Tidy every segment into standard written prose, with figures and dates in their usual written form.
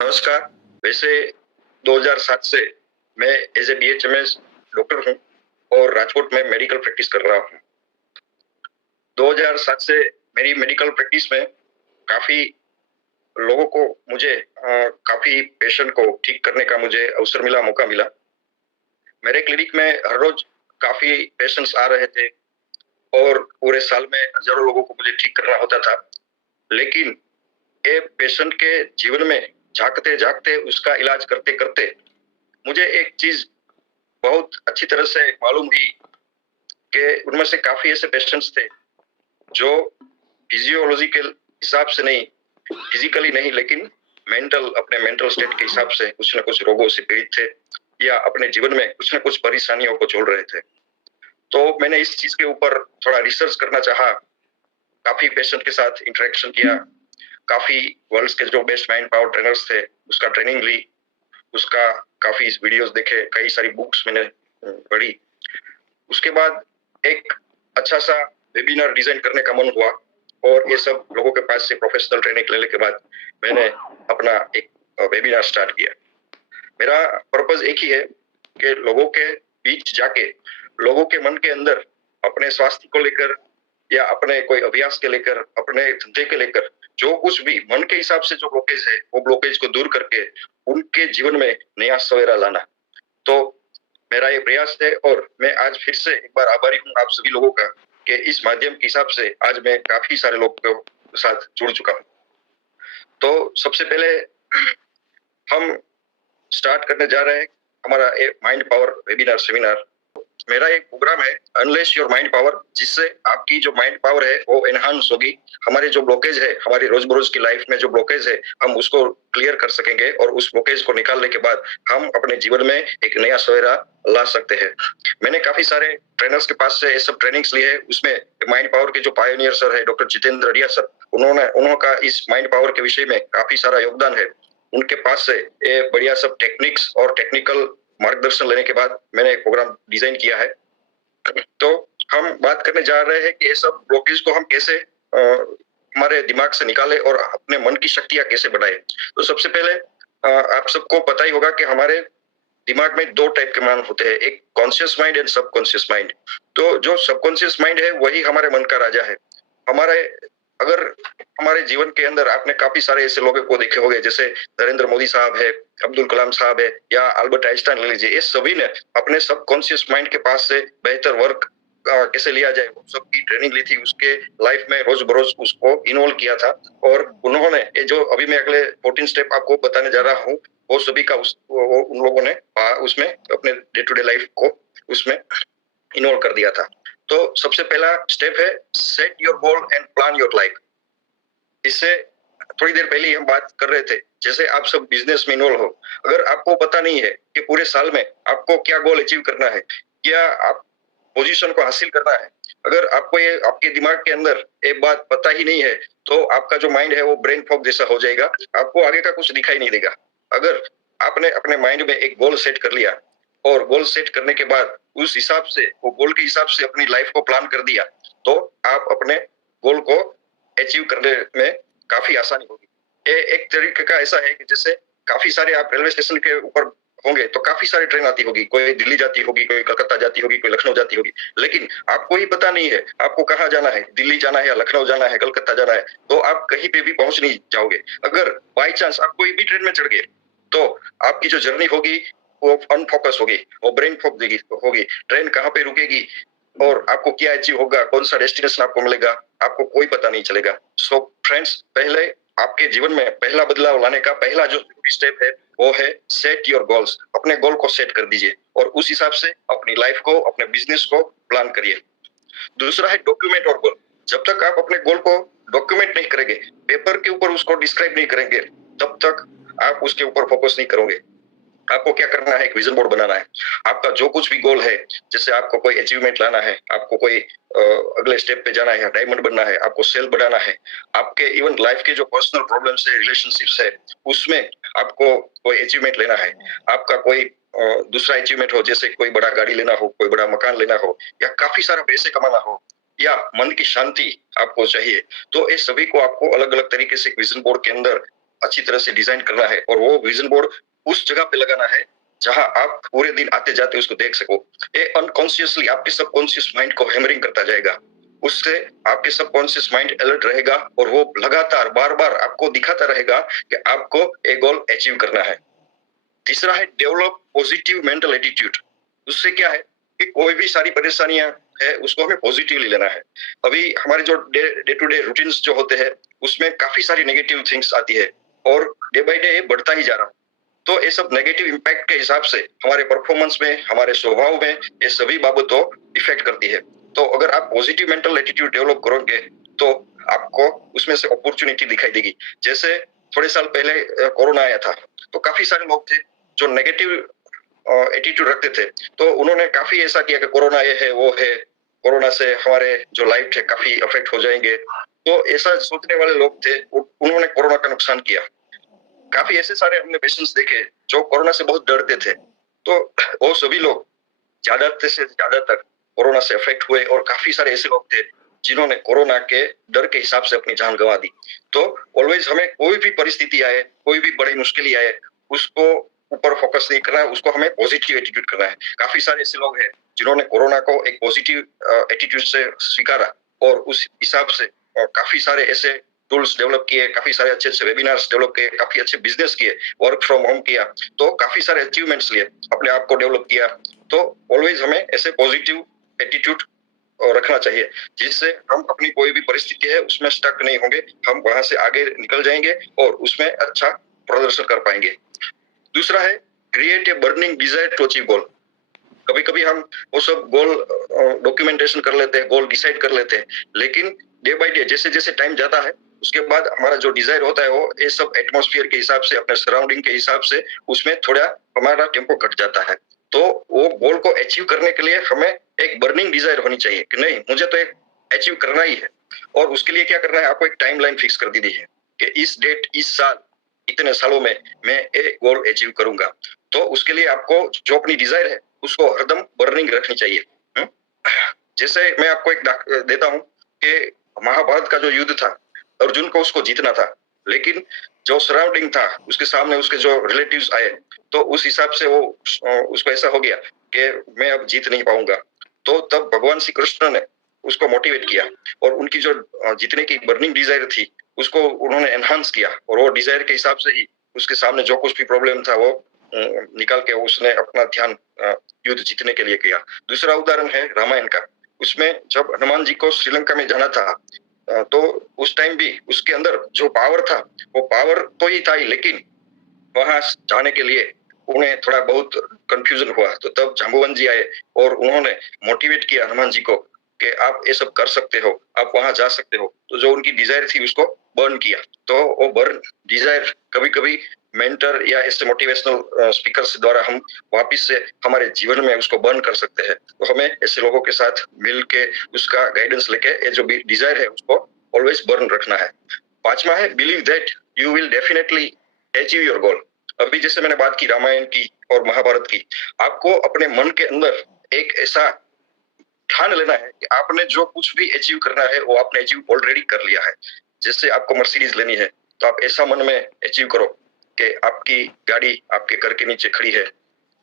नमस्कार। वैसे 2007 से मैं एज ए बीएचएमएस डॉक्टर हूँ और राजकोट में मेडिकल प्रैक्टिस कर रहा हूँ। 2007 से मेरी मेडिकल प्रैक्टिस में काफी लोगों को मुझे काफी पेशेंट को ठीक करने का मुझे अवसर मिला, मौका मिला। मेरे क्लिनिक में हर रोज काफी पेशेंट्स आ रहे थे और पूरे साल में हजारों लोगों को मुझे ठीक करना होता था। लेकिन ये पेशेंट के जीवन में झांकते झांकते उसका इलाज करते करते मुझे एक चीज बहुत अच्छी तरह से मालूम हुई कि उनमें से काफी ऐसे पेशेंट्स थे जो फिजियोलॉजिकल हिसाब से नहीं, फिजिकली नहीं, लेकिन अपने मेंटल स्टेट के हिसाब से कुछ न कुछ रोगों से पीड़ित थे या अपने जीवन में कुछ न कुछ परेशानियों को झेल रहे थे। तो मैंने इस चीज के ऊपर थोड़ा रिसर्च करना चाहा, काफी पेशेंट के साथ इंटरेक्शन किया, काफी वर्ल्ड के जो बेस्ट माइंड पावर ट्रेनर्स थे उसका ट्रेनिंग ली, उसका काफी वीडियोस देखे, कई सारी बुक्स मैंने पढ़ी। उसके बाद एक अच्छा सा वेबिनार डिजाइन करने का मन हुआ और ये सब लोगों के पास से प्रोफेशनल ट्रेनिंग लेने के बाद मैंने अपना एक वेबिनार स्टार्ट किया। मेरा पर्पस एक ही है कि लोगों के बीच जाके लोगों के मन के अंदर अपने स्वास्थ्य को लेकर या अपने कोई अभ्यास के लेकर, अपने धंधे के लेकर जो कुछ भी मन के हिसाब से जो ब्लॉकेज है वो ब्लॉकेज को दूर करके उनके जीवन में नया सवेरा लाना। तो मेरा ये प्रयास है और मैं आज फिर से एक बार आभारी हूँ आप सभी लोगों का कि इस माध्यम के हिसाब से आज मैं काफी सारे लोगों के साथ जुड़ चुका हूँ। तो सबसे पहले हम स्टार्ट करने जा रहे हैं हमारा एक माइंड पावर वेबिनार सेमिनार। मेरा एक प्रोग्राम है अनलेस योर माइंड पावर, जिससे आपकी जो माइंड पावर है वो एनहांस होगी। हमारे जो ब्लॉकेज है, हमारी रोज बरोज की लाइफ में जो ब्लॉकेज है, हम उसको क्लियर कर सकेंगे और उस ब्लॉकेज को निकालने के बाद हम अपने जीवन में एक नया सवेरा ला सकते हैं। मैंने काफी सारे ट्रेनर्स के पास से ये सब ट्रेनिंग्स ली है। उसमें माइंड पावर के जो पायोनियर सर है डॉक्टर जितेंद्र अडिया सर, उन्होंने इस माइंड पावर के विषय में काफी सारा योगदान है। उनके पास से ये बढ़िया सब टेक्निक्स और टेक्निकल मार्गदर्शन लेने के बाद मैंने एक प्रोग्राम डिजाइन किया है। तो हम बात करने जा रहे हैं कि ये सब ब्लॉकेज को हम कैसे हमारे दिमाग से निकाले और अपने मन की शक्तियां कैसे बढ़ाए। तो सबसे पहले आप सबको पता ही होगा कि हमारे दिमाग में दो टाइप के मान होते हैं, एक conscious mind and subconscious mind. तो जो सबकॉन्शियस माइंड है वही हमारे मन का राजा है। हमारे अगर हमारे जीवन के अंदर आपने काफी सारे ऐसे लोगों को देखे होंगे, जैसे नरेंद्र मोदी साहब है, अब्दुल कलाम साहब है या अल्बर्ट आइंस्टाइन ले लीजिए, ये सभी ने अपने सबकॉन्शियस माइंड के पास से बेहतर वर्क कैसे लिया जाए सबकी ट्रेनिंग ली थी, उसके लाइफ में रोज बरोज उसको इन्वॉल्व किया था। और उन्होंने ये जो अभी मैं अगले 14 स्टेप आपको बताने जा रहा हूँ वो सभी का उन लोगों ने उसमें अपने डे टू डे लाइफ को उसमें इन्वॉल्व कर दिया था। तो सबसे पहला स्टेप है set your goal and plan your life. इससे थोड़ी देर पहले हम बात कर रहे थे, जैसे आप सब बिजनेस में इन्वॉल्व हो, अगर आपको पता नहीं है कि पूरे साल में आपको क्या गोल अचीव करना है, क्या आप पोजीशन को हासिल करना है, अगर आपको ये आपके दिमाग के अंदर एक बात पता ही नहीं है तो आपका जो माइंड है वो ब्रेन फॉग जैसा हो जाएगा, आपको आगे का कुछ दिखाई नहीं देगा। अगर आपने अपने माइंड में एक गोल सेट कर लिया और गोल सेट करने के बाद उस हिसाब से वो गोल के हिसाब से अपनी लाइफ को प्लान कर दिया तो आप अपने गोल को अचीव करने में काफी आसानी होगी। ये एक तरीके का ऐसा है कि जैसे काफी सारे आप रेलवे स्टेशन के ऊपर होंगे तो काफी सारी ट्रेन आती होगी, कोई दिल्ली जाती होगी, कोई कलकत्ता जाती होगी, कोई लखनऊ जाती होगी, लेकिन आपको ही पता नहीं है आपको कहाँ जाना है, दिल्ली जाना है या लखनऊ जाना है, कलकत्ता जाना है, तो आप कहीं पे भी पहुंच नहीं जाओगे। अगर बाई चांस आप कोई भी ट्रेन में चढ़ गए तो आपकी जो जर्नी होगी वो अनफोकस होगी, वो ब्रेन फॉग होगी, ट्रेन कहाँ पे रुकेगी और आपको क्या अचीव होगा, कौन सा डेस्टिनेशन आपको मिलेगा, आपको कोई पता नहीं चलेगा। सो फ्रेंड्स, पहले आपके जीवन में पहला बदलाव लाने का पहला जो स्टेप है वो है सेट योर गोल्स। अपने गोल को सेट कर दीजिए और उस हिसाब से अपनी लाइफ को, अपने बिजनेस को प्लान करिए। दूसरा है डॉक्यूमेंट और गोल। जब तक आप अपने गोल को डॉक्यूमेंट नहीं करेंगे, पेपर के ऊपर उसको डिस्क्राइब नहीं करेंगे, तब तक आप उसके ऊपर फोकस नहीं करोगे। आपको क्या करना है, एक विजन बोर्ड बनाना है। आपका जो कुछ भी गोल है, जैसे आपको कोई अचीवमेंट लाना है, आपको कोई अगले स्टेप पे जाना है, डायमंड बनना है, आपको सेल बढ़ाना है, आपके इवन लाइफ के जो पर्सनल प्रॉब्लम्स है, रिलेशनशिप्स है, उसमें आपको कोई अचीवमेंट लेना है, आपका कोई दूसरा अचीवमेंट हो, जैसे कोई बड़ा गाड़ी लेना हो, कोई बड़ा मकान लेना हो, या काफी सारा पैसे कमाना हो, या मन की शांति आपको चाहिए, तो ये सभी को आपको अलग अलग तरीके से विजन बोर्ड के अंदर अच्छी तरह से डिजाइन करना है और वो विजन बोर्ड उस जगह पे लगाना है जहां आप पूरे दिन आते जाते उसको देख सको। ये अनकॉन्शियसली आपके सबकॉन्शियस माइंड को हैमरिंग करता जाएगा। उससे आपके सबकॉन्शियस माइंड अलर्ट रहेगा और वो लगातार बार बार आपको दिखाता रहेगा कि आपको एक गोल अचीव करना है। तीसरा है डेवलप पॉजिटिव मेंटल एटीट्यूड। उससे क्या है कि कोई भी सारी परेशानियां है उसको हमें पॉजिटिवली लेना है। अभी हमारे जो डे टू डे रूटीन्स जो होते हैं उसमें काफी सारी नेगेटिव थिंग्स आती है और डे बाय डे बढ़ता ही जा रहा है। तो ये सब नेगेटिव इम्पैक्ट के हिसाब से हमारे परफॉर्मेंस में, हमारे स्वभाव में ये सभी बाबतों इफेक्ट करती है। तो अगर आप पॉजिटिव मेंटल एटीट्यूड डेवलप करोगे तो आपको उसमें से अपॉर्चुनिटी दिखाई देगी। जैसे थोड़े साल पहले कोरोना आया था तो काफी सारे लोग थे जो नेगेटिव एटीट्यूड रखते थे। तो उन्होंने काफी ऐसा किया कि कोरोना ये है वो है, कोरोना से हमारे जो लाइफ थे काफी अफेक्ट हो जाएंगे। तो ऐसा सोचने वाले लोग थे, उन्होंने कोरोना का नुकसान किया। काफी ऐसे सारे हमने पेशेंट्स देखे जो कोरोना से बहुत डरते थे। तो वो सभी लोग ज्यादा से ज्यादातर कोरोना से अफेक्ट हुए और काफी सारे ऐसे लोग थे जिन्होंने कोरोना के डर के हिसाब से अपनी जान गंवा दी। तो ऑलवेज हमें कोई भी परिस्थिति आए, कोई भी बड़ी मुश्किल आए, उसको ऊपर फोकस नहीं करना है, उसको हमें पॉजिटिव एटीट्यूड करना है। काफी सारे ऐसे लोग हैं जिन्होंने कोरोना को एक पॉजिटिव एटीट्यूड से स्वीकारा और उस हिसाब से काफी सारे ऐसे टूल्स डेवलप किए, काफी सारे अच्छे अच्छे वेबिनार्स डेवलप किए, काफी अच्छे बिजनेस किए, वर्क फ्रॉम होम किया, तो काफी सारे अचीवमेंट्स लिए, अपने आप को डेवलप किया। तो ऑलवेज हमें ऐसे पॉजिटिव एटीट्यूड रखना चाहिए जिससे हम अपनी कोई भी परिस्थिति है उसमें स्टक नहीं होंगे, हम वहां से आगे निकल जाएंगे और उसमें अच्छा प्रदर्शन कर पाएंगे। दूसरा है create a burning desire to achieve goal. कभी कभी हम वो सब गोल डॉक्यूमेंटेशन कर लेते हैं, गोल डिसाइड कर लेते हैं, लेकिन डे बाय डे जैसे जैसे टाइम जाता है उसके बाद हमारा जो डिजायर होता है वो ये सब एटमॉस्फेयर के हिसाब से, अपने सराउंडिंग के हिसाब से उसमें थोड़ा हमारा टेम्पो घट जाता है। तो वो गोल को अचीव करने के लिए हमें एक बर्निंग डिजायर होनी चाहिए कि नहीं, मुझे तो एक अचीव करना ही है। और उसके लिए क्या करना है, आपको एक टाइमलाइन फिक्स कर दी है कि इस डेट, इस साल, इतने सालों में मैं एक गोल अचीव करूंगा। तो उसके लिए आपको जो अपनी डिजायर है उसको हरदम बर्निंग रखनी चाहिए। जैसे मैं आपको एक देता हूं कि महाभारत का जो युद्ध था, अर्जुन को उसको जीतना था, लेकिन जो सराउंडिंग था उसके सामने उसके जो रिलेटिव्स आए तो उस हिसाब से वो उसको ऐसा हो गया कि मैं अब जीत नहीं पाऊंगा। तो तब भगवान श्री कृष्ण ने उसको मोटिवेट किया और उनकी जो जीतने की बर्निंग डिजायर थी उसको उन्होंने एनहांस किया और वो डिजायर के हिसाब से ही उसके सामने जो कुछ भी प्रॉब्लम था वो निकाल के उसने अपना ध्यान युद्ध जीतने के लिए किया। दूसरा उदाहरण है रामायण का। उसमें जब हनुमान जी को श्रीलंका में जाना था तो उस टाइम भी उसके अंदर जो पावर था वो पावर तो ही था ही, लेकिन वहां जाने के लिए उन्हें थोड़ा बहुत कंफ्यूजन हुआ। तो तब जाम्बुवन जी आए और उन्होंने मोटिवेट किया हनुमान जी को कि आप ये सब कर सकते हो, आप वहां जा सकते हो। तो जो उनकी डिजायर थी उसको बर्न किया। तो वो बर्न डिजायर कभी कभी मेंटर या ऐसे मोटिवेशनल स्पीकर द्वारा हम वापिस से हमारे जीवन में उसको बर्न कर सकते हैं। तो हमें ऐसे लोगों के साथ मिल के उसका गाइडेंस लेके ये जो भी डिजायर है उसको ऑलवेज बर्न रखना है। पांचवा है believe that you will definitely achieve your goal. अभी जैसे मैंने बात की रामायण की और महाभारत की, आपको अपने मन के अंदर एक ऐसा ठान लेना है कि आपने जो कुछ भी अचीव करना है वो आपने अचीव ऑलरेडी कर लिया है। जैसे आपको मर्सिडीज लेनी है तो आप ऐसा मन में अचीव करो कि आपकी गाड़ी आपके घर के नीचे खड़ी है,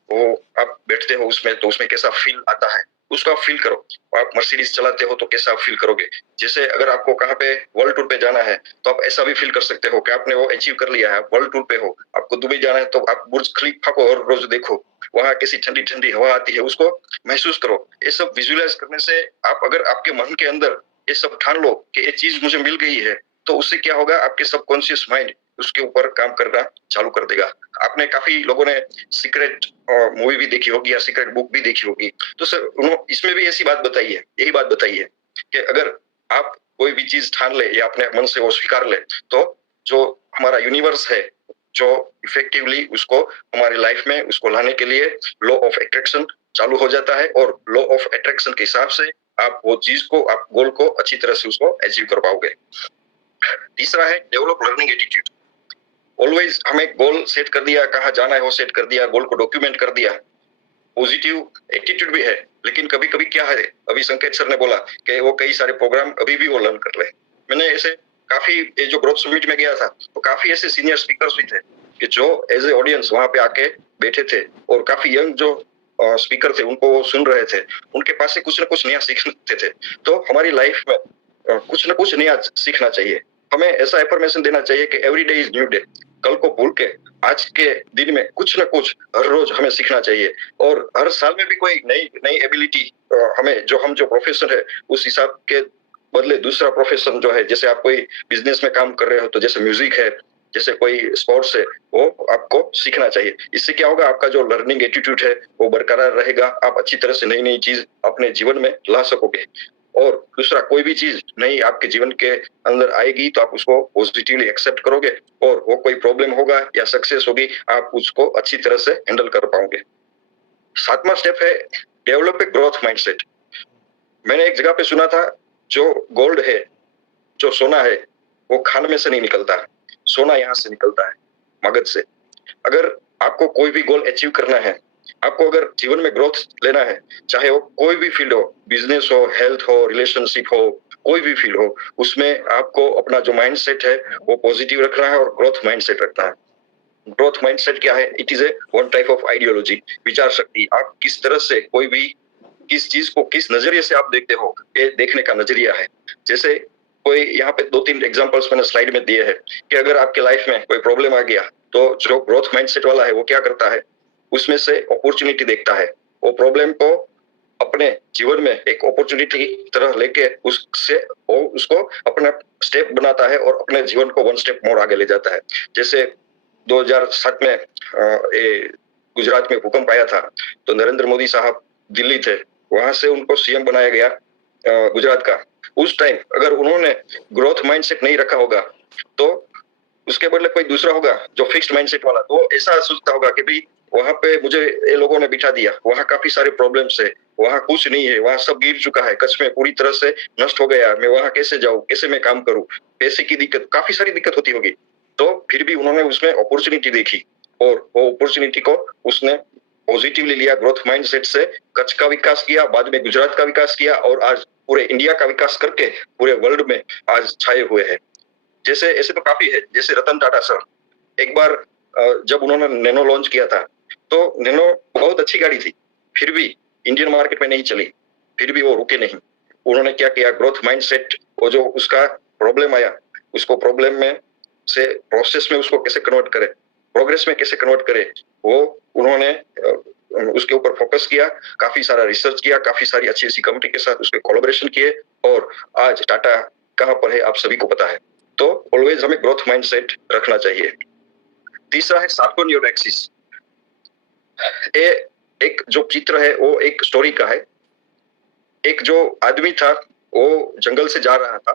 वो आप बैठते हो उसमें तो उसमें कैसा फील आता है उसको आप फील करो। आप मर्सिडीज चलाते हो तो कैसा आप फील करोगे। जैसे अगर आपको कहाँ पे वर्ल्ड टूर पे जाना है तो आप ऐसा भी फील कर सकते हो कि आपने वो अचीव कर लिया है, वर्ल्ड टूर पे हो। आपको दुबई जाना है तो आप बुर्ज खलीफा को हर रोज देखो, वहां कैसी ठंडी ठंडी हवा आती है उसको महसूस करो। ये सब विजुअलाइज करने से आप अगर आपके मन के अंदर ये सब ठान लो कि ये चीज मुझे मिल गई है तो उससे क्या होगा, आपके सबकॉन्शियस माइंड उसके ऊपर काम करना चालू कर देगा। आपने काफी लोगों ने सीक्रेट मूवी भी देखी होगी या सीक्रेट बुक भी देखी होगी। तो सर इसमें भी ऐसी बात बताई है, यही बात बताई है कि अगर आप कोई भी चीज ठान ले या अपने मन से वो स्वीकार ले तो जो हमारा यूनिवर्स है जो इफेक्टिवली उसको हमारी लाइफ में उसको लाने के लिए लॉ ऑफ अट्रैक्शन चालू हो जाता है और लॉ ऑफ अट्रैक्शन के हिसाब से आप वो चीज को, आप गोल को अच्छी तरह से उसको अचीव कर पाओगे। तीसरा है डेवलप लर्निंग एटीट्यूड। ऑलवेज हमें गोल सेट कर दिया, कहाँ जाना है वो सेट कर दिया, गोल को डॉक्यूमेंट कर दिया, पॉजिटिव एटीट्यूड भी है, लेकिन कभी कभी क्या है, अभी संकेत सर ने बोला कि वो कई सारे प्रोग्राम अभी भी वो लर्न कर ले। मैंने ऐसे काफी ये जो ग्रोथ समिट में गया था तो काफी ऐसे सीनियर स्पीकर्स भी थे कि जो एज ए ऑडियंस वहां पे आके बैठे थे और काफी यंग जो स्पीकर थे उनको वो सुन रहे थे, उनके पास से कुछ ना कुछ नया सीखते थे। तो हमारी लाइफ में कुछ ना कुछ नया सीखना चाहिए। हमें ऐसा एफर्मेशन देना चाहिए कि every day is new day. कल को भूल के आज के दिन में कुछ ना कुछ हर रोज हमें सीखना चाहिए और हर साल में भी कोई नई नई एबिलिटी हमें जो प्रोफेशन है उस हिसाब के बदले दूसरा प्रोफेशन जो है, जैसे आप कोई बिजनेस में काम कर रहे हो तो जैसे म्यूजिक है, जैसे कोई स्पोर्ट्स है, वो आपको सीखना चाहिए। इससे क्या होगा, आपका जो लर्निंग एटीट्यूड है वो बरकरार रहेगा, आप अच्छी तरह से नई नई चीज अपने जीवन में ला सकोगे। और दूसरा, कोई भी चीज नई आपके जीवन के अंदर आएगी तो आप उसको पॉजिटिवली एक्सेप्ट करोगे और वो कोई प्रॉब्लम होगा या सक्सेस होगी, आप उसको अच्छी तरह से हैंडल कर पाओगे। 7वां स्टेप है डेवलप ए ग्रोथ माइंडसेट। मैंने एक जगह पे सुना था, जो गोल्ड है, जो सोना है, वो खान में से नहीं निकलता, सोना यहाँ से निकलता है, मगज से। अगर आपको कोई भी गोल अचीव करना है, आपको अगर जीवन में ग्रोथ लेना है, चाहे वो कोई भी फील्ड हो, बिजनेस हो, हेल्थ हो, रिलेशनशिप हो, कोई भी फील्ड हो, उसमें आपको अपना जो माइंडसेट है वो पॉजिटिव रखना है और ग्रोथ माइंडसेट रखना है। ग्रोथ माइंडसेट क्या है? It is a one type of ideology, विचार शक्ति। आप किस तरह से कोई भी किस चीज को किस नजरिए से आप देखते हो, ये देखने का नजरिया है। जैसे कोई यहाँ पे 2-3 एग्जांपल्स मैंने स्लाइड में दिए हैं कि अगर आपके लाइफ में कोई प्रॉब्लम आ गया तो जो ग्रोथ माइंडसेट वाला है वो क्या करता है, उसमें से अपॉर्चुनिटी देखता है, वो प्रॉब्लम को अपने जीवन में एक अपॉर्चुनिटी की तरह लेके उससे वो उसको अपना स्टेप बनाता है और अपने जीवन को वन स्टेप मोर आगे ले जाता है। जैसे 2007 में गुजरात में भूकंप आया था तो नरेंद्र मोदी साहब दिल्ली थे, वहां से उनको सीएम बनाया गया गुजरात का। उस टाइम अगर उन्होंने ग्रोथ माइंडसेट नहीं रखा होगा तो उसके बदले कोई दूसरा होगा जो फिक्स्ड माइंडसेट वाला, तो ऐसा सोचता होगा कि भाई वहां पे मुझे ये लोगों ने बिठा दिया, वहां काफी सारे प्रॉब्लम्स है, वहां कुछ नहीं है, वहां सब गिर चुका है, कच्छ में पूरी तरह से नष्ट हो गया, मैं वहां कैसे जाऊं, कैसे मैं काम करूं, पैसे की दिक्कत, काफी सारी दिक्कत होती होगी। तो फिर भी उन्होंने उसमें अपॉर्चुनिटी देखी और वो अपॉर्चुनिटी को उसने पॉजिटिवली लिया, ग्रोथ माइंडसेट से कच्छ का विकास किया, बाद में गुजरात का विकास किया और आज पूरे इंडिया का विकास करके पूरे वर्ल्ड में आज छाए हुए हैं। जैसे ऐसे तो काफी है, जैसे रतन टाटा सर, एक बार जब उन्होंने नैनो लॉन्च किया था तो नैनो बहुत अच्छी गाड़ी थी, फिर भी इंडियन मार्केट में नहीं चली, फिर भी वो रुके नहीं। उन्होंने क्या किया, ग्रोथ माइंडसेट, वो जो उसका प्रॉब्लम आया उसको प्रॉब्लम में से प्रोसेस में उसको कैसे कन्वर्ट करे, प्रोग्रेस में कैसे कन्वर्ट करे, वो उन्होंने उसके ऊपर फोकस किया, काफी सारा रिसर्च किया, काफी सारी अच्छी अच्छी कंपनी के साथ उसके कोलैबोरेशन किए और आज टाटा कहाँ पर है आप सभी को पता है। तो ऑलवेज हमें ग्रोथ माइंडसेट रखना चाहिए। तीसरा है शार्पन योर एक्सिस। ये एक जो चित्र है वो एक स्टोरी का है। एक जो आदमी था वो जंगल से जा रहा था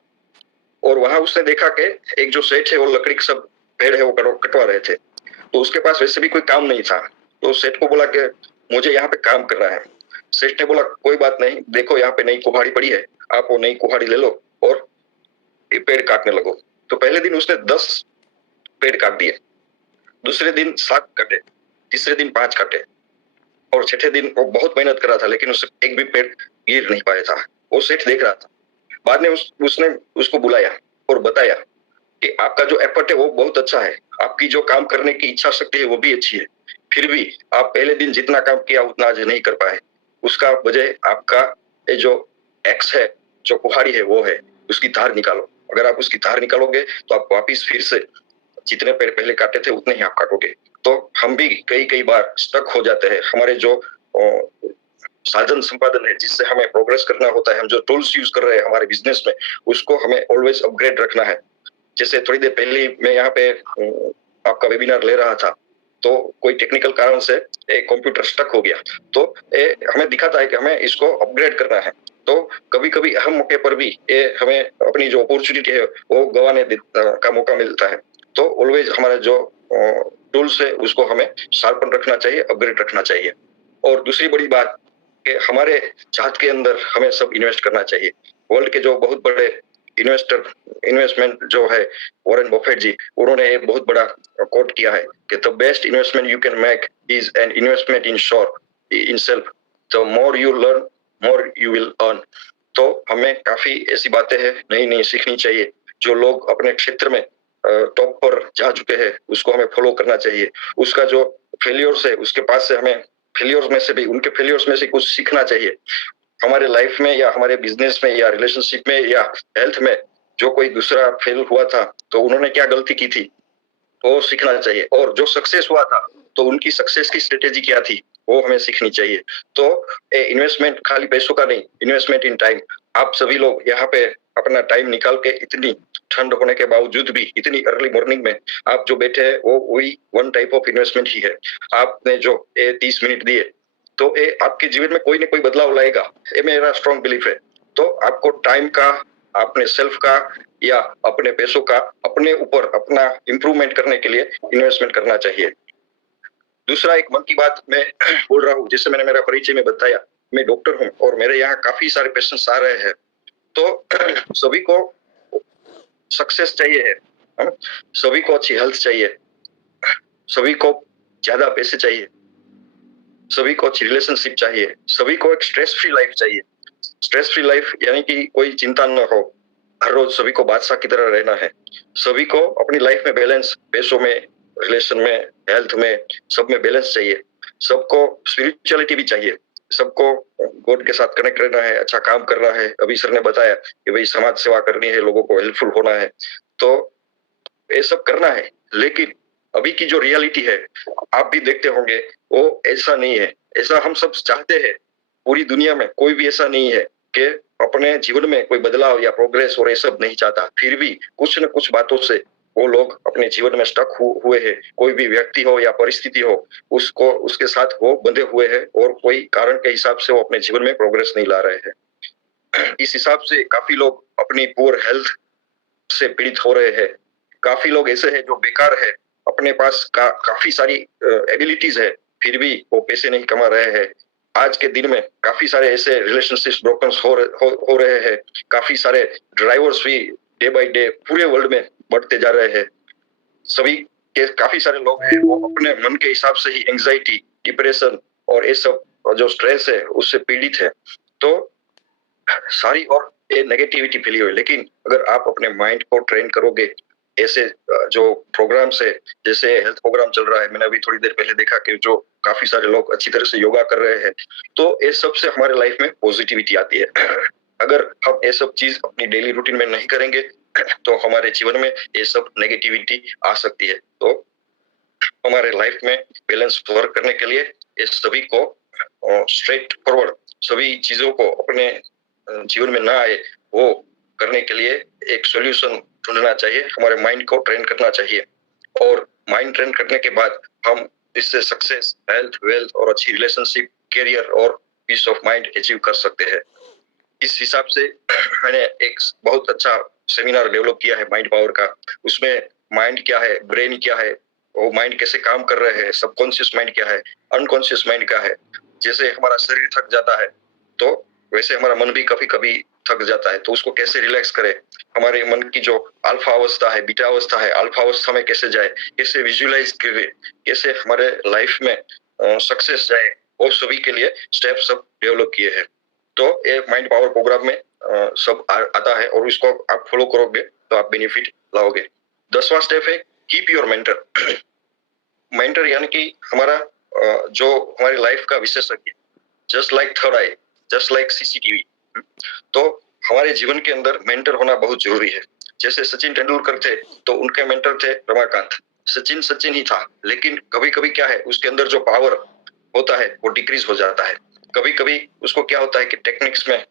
और वहां उसने देखा कि एक जो सेठ है वो लकड़ी के सब पेड़ है वो कटवा रहे थे, तो उसके पास वैसे भी कोई काम नहीं था, तो सेठ को बोला कि मुझे यहाँ पे काम करना है। सेठ ने बोला कोई बात नहीं, देखो यहाँ पे नई कुल्हाड़ी पड़ी है, आप वो नई कुल्हाड़ी ले लो और ये पेड़ काटने लगो। तो पहले दिन उसने 10 पेड़ काट दिए, दूसरे दिन 7 काटे, तीसरे दिन 5 काटे और छठे दिन वो बहुत मेहनत कर रहा था लेकिन उससे एक भी पेड़ गिर नहीं पाया था। वो सेठ देख रहा था। बाद में उसने उसको बुलाया और बताया कि आपका जो एफर्ट है वो बहुत अच्छा है, आपकी जो काम करने की इच्छा शक्ति है वो भी अच्छी है, फिर भी आप पहले दिन जितना काम किया उतना आज नहीं कर पाए। उसका वजह आपका ये जो एक्स है, जो कुल्हाड़ी है वो है, उसकी धार निकालो। अगर आप उसकी धार निकालोगे तो आप वापिस फिर से जितने पेड़ पहले काटे थे उतने ही आप काटोगे। तो हम भी कई कई बार स्टक हो जाते हैं, हमारे जो साधन संपादन है जिससे हमें प्रोग्रेस करना होता है, हम जो टूल्स यूज कर रहे हैं हमारे बिजनेस में, उसको हमें ऑलवेज अपग्रेड रखना है। जैसे थोड़ी देर पहले मैं यहाँ पे आपका वेबिनार ले रहा था तो कोई टेक्निकल कारण से एक कंप्यूटर स्टक हो गया, तो हमें दिखाता है कि हमें इसको अपग्रेड करना है। तो कभी कभी अहम मौके पर भी ये हमें अपनी जो अपॉर्चुनिटी है वो गंवाने का मौका मिलता है। तो ऑलवेज हमारा जो टूल्स है उसको हमें शार्पन रखना चाहिए, अपग्रेड रखना चाहिए। और दूसरी बड़ी बात कि हमारे चाहत के अंदर हमें सब इन्वेस्ट करना चाहिए। वर्ल्ड के जो बहुत बड़े इन्वेस्टमेंट जो है वॉरेन बफेट जी, उन्होंने एक बहुत बड़ा कोट किया है कि the best investment you can make is an investment in self, the more you learn more you will earn. तो हमें काफी ऐसी बातें हैं नई नई सीखनी चाहिए जो लोग अपने क्षेत्र में टॉप पर जा चुके हैं उसको हमें फॉलो करना चाहिए। उसका जो फेलियर्स है उसके पास से हमें फेलियर्स में से भी उनके फेलियर्स में से कुछ सीखना चाहिए। हमारे लाइफ में या हमारे बिजनेस में या रिलेशनशिप में या हेल्थ में जो कोई दूसरा फेल हुआ था तो उन्होंने क्या गलती की थी वो सीखना चाहिए, और जो सक्सेस हुआ था तो उनकी सक्सेस की स्ट्रेटेजी क्या थी वो हमें सीखनी चाहिए। तो इन्वेस्टमेंट खाली पैसों का नहीं, इन्वेस्टमेंट इन टाइम। आप सभी लोग यहाँ पे अपना टाइम निकाल के इतनी ठंड होने के बावजूद भी इतनी अर्ली मॉर्निंग में आप जो बैठे हैं वो वही वन टाइप ऑफ इन्वेस्टमेंट ही है। आपने जो 30 मिनट दिए तो ये आपके जीवन में कोई ना कोई बदलाव लाएगा, ये मेरा स्ट्रॉन्ग बिलीफ है। तो आपको टाइम का, अपने सेल्फ का या अपने पैसों का अपने ऊपर अपना इंप्रूवमेंट करने के लिए इन्वेस्टमेंट करना चाहिए। दूसरा, एक मन की बात मैं बोल रहा हूँ, जैसे मैंने मेरा परिचय में बताया, मैं डॉक्टर हूँ और मेरे यहाँ काफी सारे पेशेंट्स आ रहे हैं। तो सभी को सक्सेस चाहिए है, सभी को अच्छी हेल्थ चाहिए, सभी को ज्यादा पैसे चाहिए, सभी को अच्छी रिलेशनशिप चाहिए, सभी को एक स्ट्रेस फ्री लाइफ चाहिए। स्ट्रेस फ्री लाइफ यानी कि कोई चिंता न हो, हर रोज सभी को बादशाह की तरह रहना है। सभी को अपनी लाइफ में बैलेंस, पैसों में, रिलेशन में, हेल्थ में, सब में बैलेंस चाहिए। सबको स्पिरिचुअलिटी भी चाहिए, सबको गॉड के साथ कनेक्ट रहना है, अच्छा काम करना है। अभी सर ने बताया कि भाई समाज सेवा करनी है, लोगों को हेल्पफुल होना है, तो ये सब करना है। लेकिन अभी की जो रियलिटी है आप भी देखते होंगे वो ऐसा नहीं है। ऐसा हम सब चाहते हैं, पूरी दुनिया में कोई भी ऐसा नहीं है कि अपने जीवन में कोई बदलाव या प्रोग्रेस और ये सब नहीं चाहता। फिर भी कुछ न कुछ बातों से वो लोग अपने जीवन में स्टक हुए हैं। कोई भी व्यक्ति हो या परिस्थिति हो, उसको उसके साथ वो बंधे हुए हैं और कोई कारण के हिसाब से वो अपने जीवन में प्रोग्रेस नहीं ला रहे हैं। इस हिसाब से काफी लोग अपनी पुअर हेल्थ से पीड़ित हो रहे हैं। काफी लोग ऐसे हैं जो बेकार है, अपने पास काफी सारी एबिलिटीज है, फिर भी वो पैसे नहीं कमा रहे हैं। आज के दिन में काफी सारे ऐसे रिलेशनशिप्स ब्रोकन हो रहे हैं। काफी सारे ड्राइवर्स भी डे बाय डे पूरे वर्ल्ड में बढ़ते जा रहे हैं। सभी के काफी सारे लोग हैं वो अपने मन के हिसाब से ही एंजाइटी, डिप्रेशन और ये सब जो स्ट्रेस है उससे पीड़ित है। तो सारी और ये नेगेटिविटी फैली हुई है। लेकिन अगर आप अपने माइंड को ट्रेन करोगे, ऐसे जो प्रोग्राम्स है, जैसे हेल्थ प्रोग्राम चल रहा है, मैंने अभी थोड़ी देर पहले देखा कि जो काफी सारे लोग अच्छी तरह से योगा कर रहे हैं, तो ये सब से हमारे लाइफ में पॉजिटिविटी आती है। अगर हम ये सब चीज अपनी डेली रूटीन में नहीं करेंगे तो हमारे जीवन में ये सब नेगेटिविटी आ सकती है। तो हमारे लाइफ में बैलेंस वर्क करने के लिए ये सभी को स्ट्रेट फॉरवर्ड सभी चीजों को अपने जीवन में ना आए वो करने के लिए एक सॉल्यूशन ढूंढना चाहिए। हमारे माइंड को ट्रेन करना चाहिए और माइंड ट्रेन करने के बाद हम इससे सक्सेस, हेल्थ, वेल्थ और अच्छी रिलेशनशिप, करियर और पीस ऑफ माइंड अचीव कर सकते हैं। इस हिसाब से मैंने एक बहुत अच्छा सेमिनार डेवलप किया है माइंड पावर का। उसमें माइंड क्या है, ब्रेन क्या है, वो माइंड कैसे काम कर रहे हैं, सबकॉन्शियस माइंड क्या है, अनकॉन्शियस माइंड क्या है। जैसे हमारा शरीर थक जाता है तो वैसे हमारा मन भी कभी कभी थक जाता है, तो उसको कैसे रिलैक्स करें। हमारे मन की जो अल्फा अवस्था है, बीटा अवस्था है, अल्फा अवस्था में कैसे जाए, कैसे विजुअलाइज करें, कैसे हमारे लाइफ में सक्सेस जाए, वो सभी के लिए स्टेप सब डेवलप किए हैं। तो ये माइंड पावर प्रोग्राम में सब आता है और इसको आप फॉलो करोगे तो आप बेनिफिट लाओगे। 10वां स्टेप है कीप योर मेंटर। मेंटर यानी कि हमारा जो हमारी लाइफ का विशेषज्ञ, जस्ट लाइक थर्ड आई, जस्ट लाइक सीसीटीवी। तो हमारे जीवन के अंदर मेंटर होना बहुत जरूरी है। जैसे सचिन तेंदुलकर थे तो उनके मेंटर थे रमाकांत। सचिन सचिन ही था, लेकिन कभी कभी क्या है उसके अंदर जो पावर होता है वो डिक्रीज हो जाता है। कभी कभी उसको क्या होता है कि टेक्निक्स में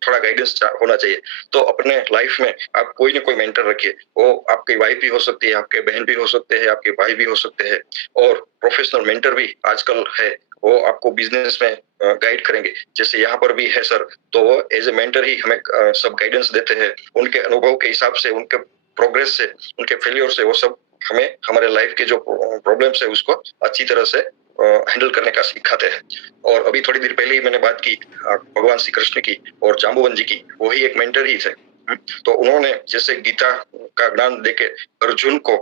थोड़ा गाइडेंस होना चाहिए। तो अपने लाइफ में आप कोई ना कोई मेंटर रखिए। वो आपकी वाइफ भी हो सकती है, आपके बहन भी हो सकते हैं, आपके भाई भी हो सकते हैं, और प्रोफेशनल मेंटर भी आजकल है, वो आपको बिजनेस में गाइड करेंगे। जैसे यहाँ पर भी है सर, तो वो एज ए मेंटर ही हमें सब गाइडेंस देते हैं। उनके अनुभव के हिसाब से, उनके प्रोग्रेस से, उनके फेलियर से वो सब हमें हमारे लाइफ के जो प्रॉब्लम्स है उसको अच्छी तरह से हैंडल करने का सिखाते हैं। और अभी थोड़ी देर पहले ही मैंने बात की भगवान श्री कृष्ण की और जाम्बुवन जी की, वो ही एक मेंटर ही थे। तो उन्होंने जैसे गीता का ज्ञान देके अर्जुन को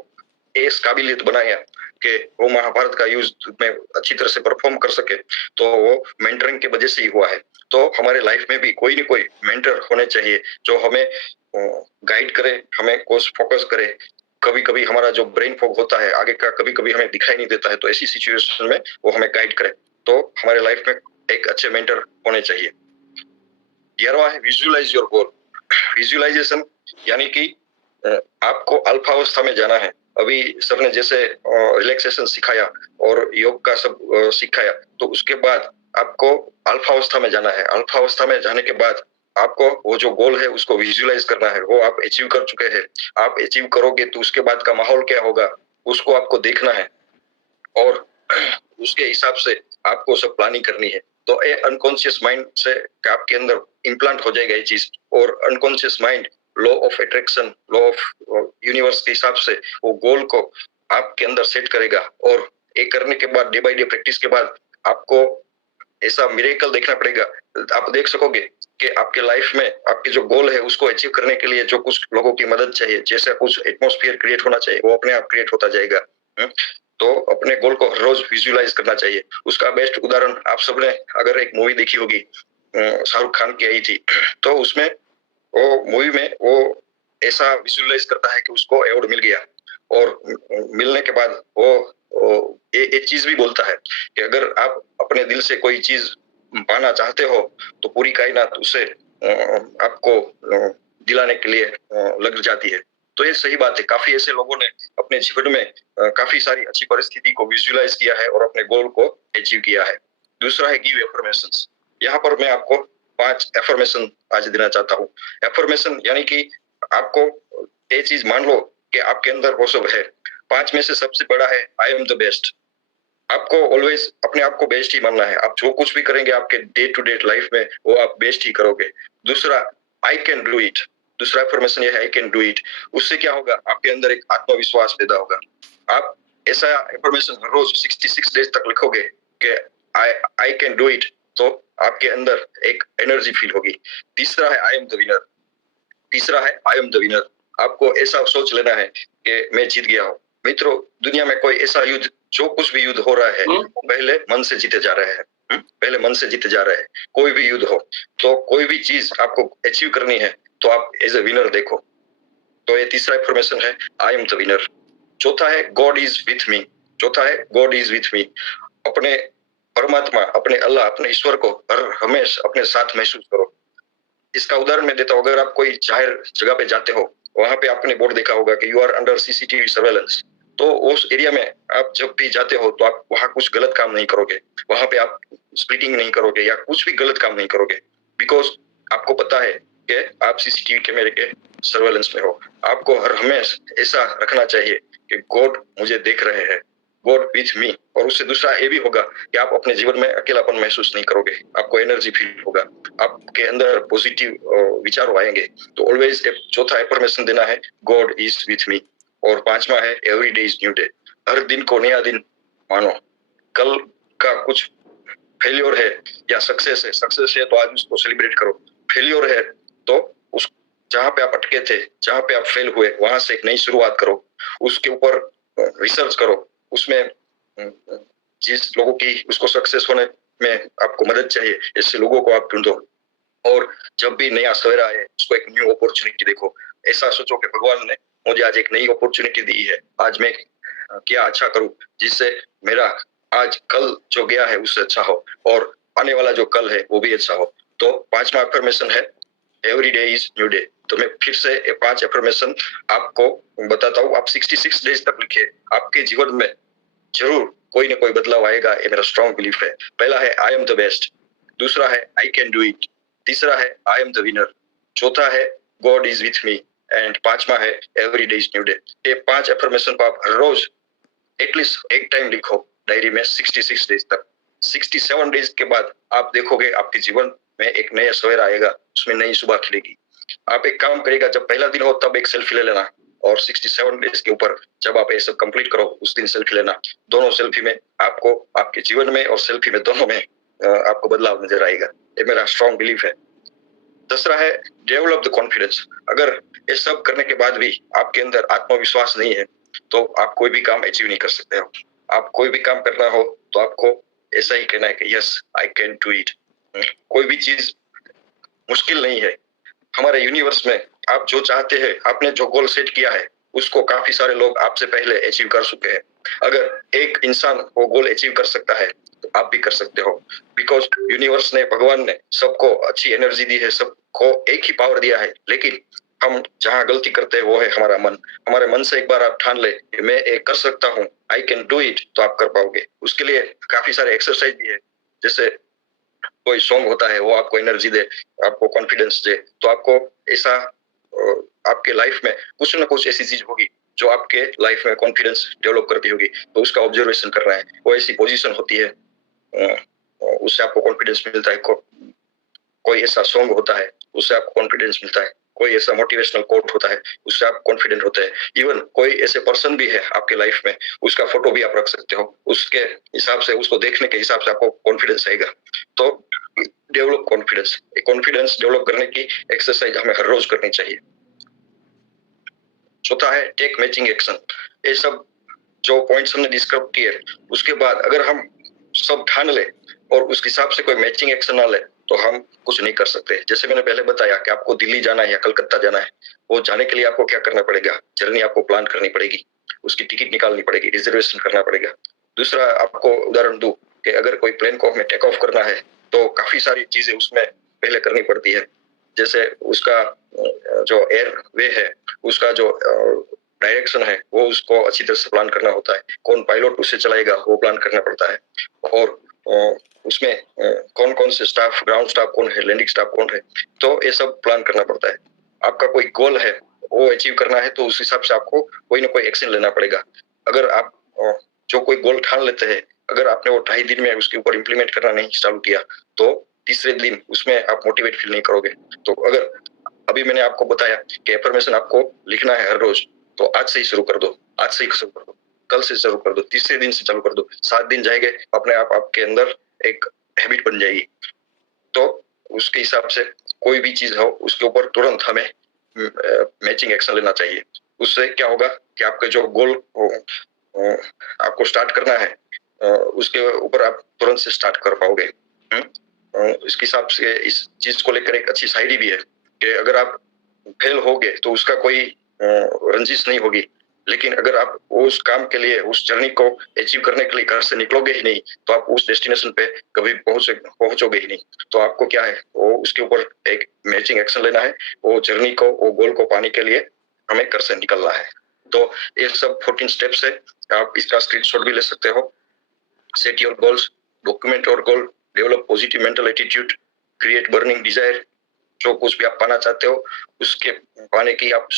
इस काबिलियत बनाया कि वो महाभारत का युद्ध में अच्छी तरह से परफॉर्म कर सके, तो वो मेंटरिंग की वजह से ही हुआ है। तो हमारे लाइफ में भी कोई ना कोई मेंटर होने चाहिए जो हमें गाइड करे, हमें कोर्स फोकस करे। कभी कभी हमारा जो ब्रेन फॉग होता है आगे का, कभी कभी हमें दिखाई नहीं देता है, तो ऐसी सिचुएशन में वो हमें गाइड करे। तो हमारे लाइफ में एक अच्छे मेंटर होने चाहिए। 11वां है विजुअलाइज योर गोल। विजुअलाइजेशन यानी कि आपको अल्फा अवस्था में जाना है। अभी सर ने जैसे रिलैक्सेशन सिखाया और योग का सब सिखाया, तो उसके बाद आपको अल्फा अवस्था में जाना है। अल्फा अवस्था में जाने के बाद आपको वो जो गोल है उसको विजुअलाइज करना है। वो आप अचीव कर चुके हैं, आप अचीव करोगे तो उसके बाद का माहौल क्या होगा उसको आपको देखना है और उसके हिसाब से आपको सब प्लानिंग करनी है। तो ये अनकॉन्शियस माइंड से आपके अंदर इम्प्लांट हो जाएगा ये चीज, और unconscious mind law of attraction, law of universe के हिसाब से वो गोल को आपके अंदर सेट करेगा। और ये करने के बाद, डे बाय डे प्रैक्टिस के बाद, आपको ऐसा मिरेकल देखना पड़ेगा। आप देख सकोगे कि आपके लाइफ में आपके जो गोल है उसको अचीव करने के लिए जो कुछ लोगों की मदद चाहिए, जैसा कुछ एटमॉस्फेयर क्रिएट होना चाहिए, वो अपने आप क्रिएट होता जाएगा। तो अपने गोल को हर रोज विजुअलाइज करना चाहिए। उसका बेस्ट उदाहरण आप सबने अगर एक मूवी देखी होगी, शाहरुख खान की आई थी, तो उसमें वो मूवी में वो ऐसा विजुअलाइज करता है कि उसको अवार्ड मिल गया, और मिलने के बाद वो एक चीज भी बोलता है कि अगर आप अपने दिल से कोई चीज पाना चाहते हो तो पूरी कायनात उसे आपको दिलाने के लिए लग जाती है। तो ये सही बात है। काफी ऐसे लोगों ने अपने जीवन में काफी सारी अच्छी परिस्थिति को विजुअलाइज किया है और अपने गोल को अचीव किया है। दूसरा है गिव एफर्मेशंस। यहाँ पर मैं आपको 5 एफर्मेशन आज देना चाहता हूँ। एफर्मेशन यानी कि आपको ये चीज मान लो कि आपके अंदर वो सब है। 5 में से सबसे बड़ा है आई एम द बेस्ट। आपको ऑलवेज अपने आप को बेस्ट ही मानना है। आप जो कुछ भी करेंगे आपके डे टू डे लाइफ में वो आप बेस्ट ही करोगे। दूसरा, आई कैन डू इट। दूसरा एफर्मेशन ये है आई कैन डू इट। उससे क्या होगा, आपके अंदर एक आत्मविश्वास पैदा होगा। आप ऐसा एफर्मेशन हर रोज 66 डेज तक लिखोगे कि आई आई कैन डू इट, तो आपके अंदर एक एनर्जी फील होगी। तीसरा है आई एम द विनर। तीसरा है आई एम द विनर। आपको ऐसा सोच लेना है कि मैं जीत गया हूँ। मित्रों, दुनिया में कोई ऐसा युद्ध, जो कुछ भी युद्ध हो रहा है, पहले मन से जीते जा रहे हैं। पहले मन से जीते जा रहे हैं। कोई भी युद्ध हो, तो कोई भी चीज आपको अचीव करनी है तो आप एज ए विनर देखो। तो ये तीसरा इंफॉर्मेशन है आई एम द विनर। चौथा है गॉड इज विथ मी। चौथा है गॉड इज विथ मी। अपने परमात्मा, अपने अल्लाह, अपने ईश्वर को हर हमेशा अपने साथ महसूस करो। इसका उदाहरण मैं देता हूँ। अगर आप कोई जाहिर जगह पे जाते हो, वहां पे आपने बोर्ड देखा होगा कि you are under CCTV surveillance. तो उस एरिया में आप जब भी जाते हो तो आप वहां कुछ गलत काम नहीं करोगे। वहां पे आप स्प्लिटिंग नहीं करोगे या कुछ भी गलत काम नहीं करोगे, बिकॉज आपको पता है कि आप सीसीटीवी कैमरे के सर्वेलेंस में हो। आपको हर हमेशा ऐसा रखना चाहिए कि गॉड मुझे देख रहे हैं, गॉड विथ मी। और उससे दूसरा ये भी होगा कि आप अपने जीवन में अकेलापन महसूस नहीं करोगे, आपको एनर्जी फील होगा, आपके अंदर पॉजिटिव विचार आएंगे। तो ऑलवेज चौथा एफर्मेशन देना है गॉड इज विथ मी। और पांचवा है every day is new day. हर दिन को नया दिन मानो। कल का कुछ फेलियर है या सक्सेस है तो आज उसको सेलिब्रेट करो। फेलियर है तो उस जहां पे आप अटके थे, जहां पे आप फेल हुए, वहां से एक नई शुरुआत करो। उसके ऊपर रिसर्च करो। उसमें जिस लोगों की उसको सक्सेस होने में आपको मदद चाहिए, ऐसे लोगों को आप ढूंढो। और जब भी नया सवेरा आए उसको एक न्यू अपॉर्चुनिटी देखो। ऐसा सोचो कि भगवान ने मुझे आज एक नई अपॉर्चुनिटी दी है, आज मैं क्या अच्छा करूं जिससे मेरा आज कल जो गया है उससे अच्छा हो और आने वाला जो कल है वो भी अच्छा हो। तो पांचवा अफर्मेशन है every day is new day. तो मैं फिर से ये 5 अफर्मेशन आपको बताता हूँ। आप 66 डेज तक लिखिए, आपके जीवन में जरूर कोई ना कोई बदलाव आएगा, ये मेरा स्ट्रॉन्ग बिलीफ है। पहला है आई एम द बेस्ट। दूसरा है आई कैन डू इट। तीसरा है आई एम द विनर। चौथा है God is with me. And पांचवा है every day is new day. ये 5 अफर्मेशन को आप हर रोज एटलीस्ट एक टाइम लिखो डायरी में 66 डेज तक। 67 डेज के बाद आप देखोगे आपके जीवन में एक नया सवेरा आएगा, उसमें नई सुबह खिलेगी। आप एक काम करेगा, जब पहला दिन हो तब एक सेल्फी ले लेना, और 67 डेज के ऊपर जब आप ये सब कंप्लीट करो उस दिन सेल्फी लेना। दोनों सेल्फी में आपको आपके जीवन में और सेल्फी में दोनों में आपको बदलाव नजर आएगा। ये मेरा स्ट्रॉन्ग बिलीफ है। दूसरा है डेवलप द कॉन्फिडेंस। अगर ये सब करने के बाद भी आपके अंदर आत्मविश्वास नहीं है तो आप कोई भी काम अचीव नहीं कर सकते हो। आप कोई भी काम करना हो तो आपको ऐसा ही कहना है कि yes I can do it. कोई भी चीज मुश्किल नहीं है। हमारे यूनिवर्स में आप जो चाहते हैं, आपने जो गोल सेट किया है, उसको काफी सारे लोग आपसे पहले अचीव कर चुके हैं। अगर एक इंसान वो गोल अचीव कर सकता है, तो आप भी कर सकते हो। बिकॉज यूनिवर्स ने, भगवान ने सबको अच्छी एनर्जी दी है, सबको एक ही पावर दिया है, लेकिन हम जहाँ गलती करते हैं वो है हमारा मन। हमारे मन से एक बार आप ठान ले कि मैं ये कर सकता हूँ, आई कैन डू इट, तो आप कर पाओगे। उसके लिए काफी सारे एक्सरसाइज भी है, जैसे कोई सॉन्ग होता है वो आपको एनर्जी दे, आपको कॉन्फिडेंस दे, तो आपको ऐसा आपके लाइफ में कुछ ना कुछ ऐसी चीज होगी जो आपके लाइफ में कॉन्फिडेंस डेवलप करती होगी, तो उसका ऑब्जर्वेशन करना है। वो ऐसी पोजीशन होती है, उससे आपको कॉन्फिडेंस मिलता है। कोई ऐसा सॉन्ग होता है, उससे आपको कॉन्फिडेंस मिलता है। कोई ऐसा मोटिवेशनल कोट होता है, उससे आप कॉन्फिडेंट होते हैं। इवन कोई ऐसे पर्सन भी है आपके लाइफ में, उसका फोटो भी आप रख सकते हो, उसके हिसाब से, उसको देखने के हिसाब से आपको कॉन्फिडेंस आएगा। तो डेवलप कॉन्फिडेंस, कॉन्फिडेंस डेवलप करने की एक्सरसाइज हमें हर रोज करनी चाहिए। चौथा है टेक मैचिंग एक्शन। ये सब जो पॉइंट्स हमने डिस्कस किए, उसके बाद अगर हम सब ठान ले और उस हिसाब से कोई मैचिंग एक्शन ना ले, तो हम कुछ नहीं कर सकते। जैसे मैंने पहले बताया कि आपको दिल्ली जाना है या कलकत्ता जाना है, वो जाने के लिए आपको क्या करना पड़ेगा, जर्नी आपको प्लान करनी पड़ेगी, उसकी टिकट निकालनी पड़ेगी, रिजर्वेशन करना पड़ेगा। दूसरा आपको उदाहरण दूं कि अगर कोई प्लेन को हमें टेक ऑफ करना है, तो काफी सारी चीजें उसमें पहले करनी पड़ती है। जैसे उसका जो एयर वे है, उसका जो डायरेक्शन है, वो उसको अच्छी तरह से प्लान करना होता है। कौन पायलट उसे चलाएगा, वो प्लान करना पड़ता है। और उसमें कौन कौन से स्टाफ, ग्राउंड स्टाफ कौन है, लैंडिंग स्टाफ कौन है, तो ये सब प्लान करना पड़ता है। आपका कोई गोल है, वो अचीव करना है, तो उस हिसाब से आपको कोई ना कोई एक्शन लेना पड़ेगा। अगर आप जो कोई गोल ठान लेते हैं, अगर आपने वो 2.5 दिन में उसके ऊपर इम्प्लीमेंट करना नहीं चालू किया, तो तीसरे दिन उसमें आप मोटिवेट फील नहीं करोगे। तो अगर अभी मैंने आपको बताया कि एफर्मेशन आपको लिखना है हर रोज, तो आज से ही शुरू कर दो, आज से ही शुरू कर दो, कल से शुरू कर दो, तीसरे दिन से चालू कर दो। 7 दिन जाएंगे, अपने आप आपके अंदर एक हैबिट बन जाएगी। तो उसके हिसाब से कोई भी चीज हो, उसके ऊपर तुरंत हमें मैचिंग एक्शन लेना चाहिए। उससे क्या होगा कि आपके जो गोल आपको स्टार्ट करना है, उसके ऊपर आप तुरंत से स्टार्ट कर पाओगे। इसके हिसाब से इस चीज को लेकर एक अच्छी शायरी भी है कि अगर आप फेल होगे तो उसका कोई रंजिश नहीं होगी, लेकिन अगर आप उस काम के लिए, उस जर्नी को अचीव करने के लिए घर से निकलोगे ही नहीं, तो आप उस डेस्टिनेशन पे कभी पहुंचोगे ही नहीं। तो आपको क्या है, वो उसके ऊपर एक मैचिंग एक्शन लेना है। वो जर्नी को, वो गोल को पाने के लिए हमें घर से निकलना है। तो ये सब 14 स्टेप्स है। आप इसका स्क्रीनशॉट भी ले सकते हो। Set your goals, document your goal, develop positive mental attitude, create burning desire. जो कुछ भी आप पाना चाहते हो, उसके पाने की आप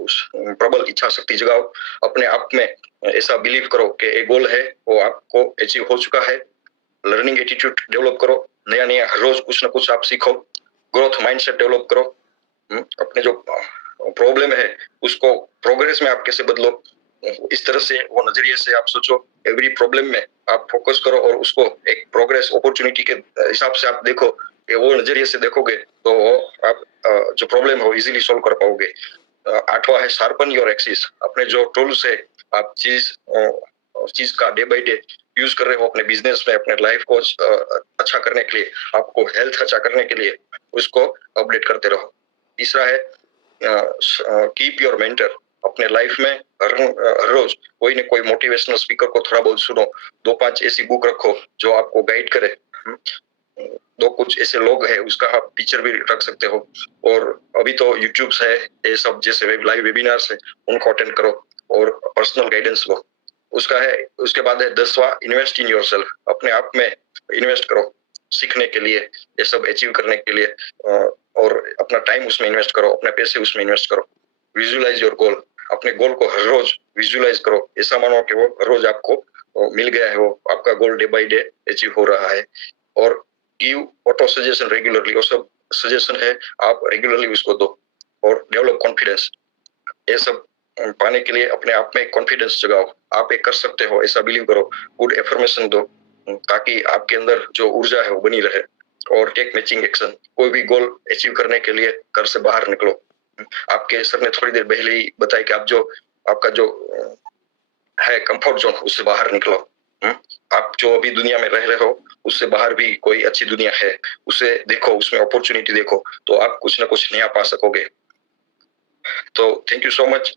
प्रबल इच्छा शक्ति जगाओ। अपने आप में ऐसा बिलीव करो कि एक गोल है, वो आपको अचीव हो चुका है। लर्निंग एटीट्यूड डेवलप करो, नया नया हर रोज कुछ ना कुछ आप सीखो। ग्रोथ माइंडसेट डेवलप करो। अपने जो प्रॉब्लम है, उसको प्रोग्रेस में आप कैसे बदलो, इस तरह से, वो नजरिए से आप सोचो। एवरी प्रॉब्लम में आप फोकस करो और उसको एक प्रोग्रेस अपॉर्चुनिटी के हिसाब से आप देखो। वो नजरिए से देखोगे तो आप जो प्रॉब्लम है वो इजीली सॉल्व कर पाओगे। 8वां है शार्पन योर एक्सिस। अपने जो टूल्स है, आप चीज का डे बाय डे यूज कर रहे हो अपने बिजनेस में, अपने लाइफ को अच्छा करने के लिए, आपको हेल्थ अच्छा करने के लिए, उसको अपडेट करते रहो। तीसरा है कीप योर मेंटर। अपने लाइफ में हर रोज कोई न कोई मोटिवेशनल स्पीकर को थोड़ा बहुत सुनो। 2-5 ऐसी बुक रखो जो आपको गाइड करे। दो कुछ ऐसे लोग हैं, उसका आप पिक्चर भी रख सकते हो। और अभी तो यूट्यूब है, ये सब जैसे लाइव वेबिनार्स है, उनको अटेंड करो और पर्सनल गाइडेंस लो। उसका है, उसके बाद है 10वां, इन्वेस्ट इन योरसेल्फ। अपने आप में इन्वेस्ट करो, सीखने के लिए, ये सब अचीव करने के लिए, और अपना टाइम उसमें इन्वेस्ट करो, अपने पैसे उसमें इन्वेस्ट करो। Visualise your goal. अपने गोल को हर रोज विजुअलाइज करो, ऐसा मानो कि वो हर रोज आपको मिल गया है, वो आपका गोल डे बाय डे अचीव हो रहा है। और गिव ऑटो सजेशन रेगुलरली। वो सब सजेशन है, आप रेगुलरली उसको दो। और डेवलप कॉन्फिडेंस। ये सब पाने के लिए अपने आप में कॉन्फिडेंस जगाओ। आप एक कर सकते हो, ऐसा बिलीव करो। गुड एफर्मेशन दो, ताकि आपके अंदर जो ऊर्जा है वो बनी रहे। और टेक मैचिंग एक्शन। कोई भी गोल अचीव करने के लिए घर से बाहर निकलो। आपके सर ने थोड़ी देर पहले ही बताया कि आप जो, आपका जो है कंफर्ट जोन, उससे बाहर निकलो। आप जो अभी दुनिया में रह रहे हो, उससे बाहर भी कोई अच्छी दुनिया है, उसे देखो, उसमें अपॉर्चुनिटी देखो, तो आप कुछ ना कुछ नया पा सकोगे। तो थैंक यू सो मच।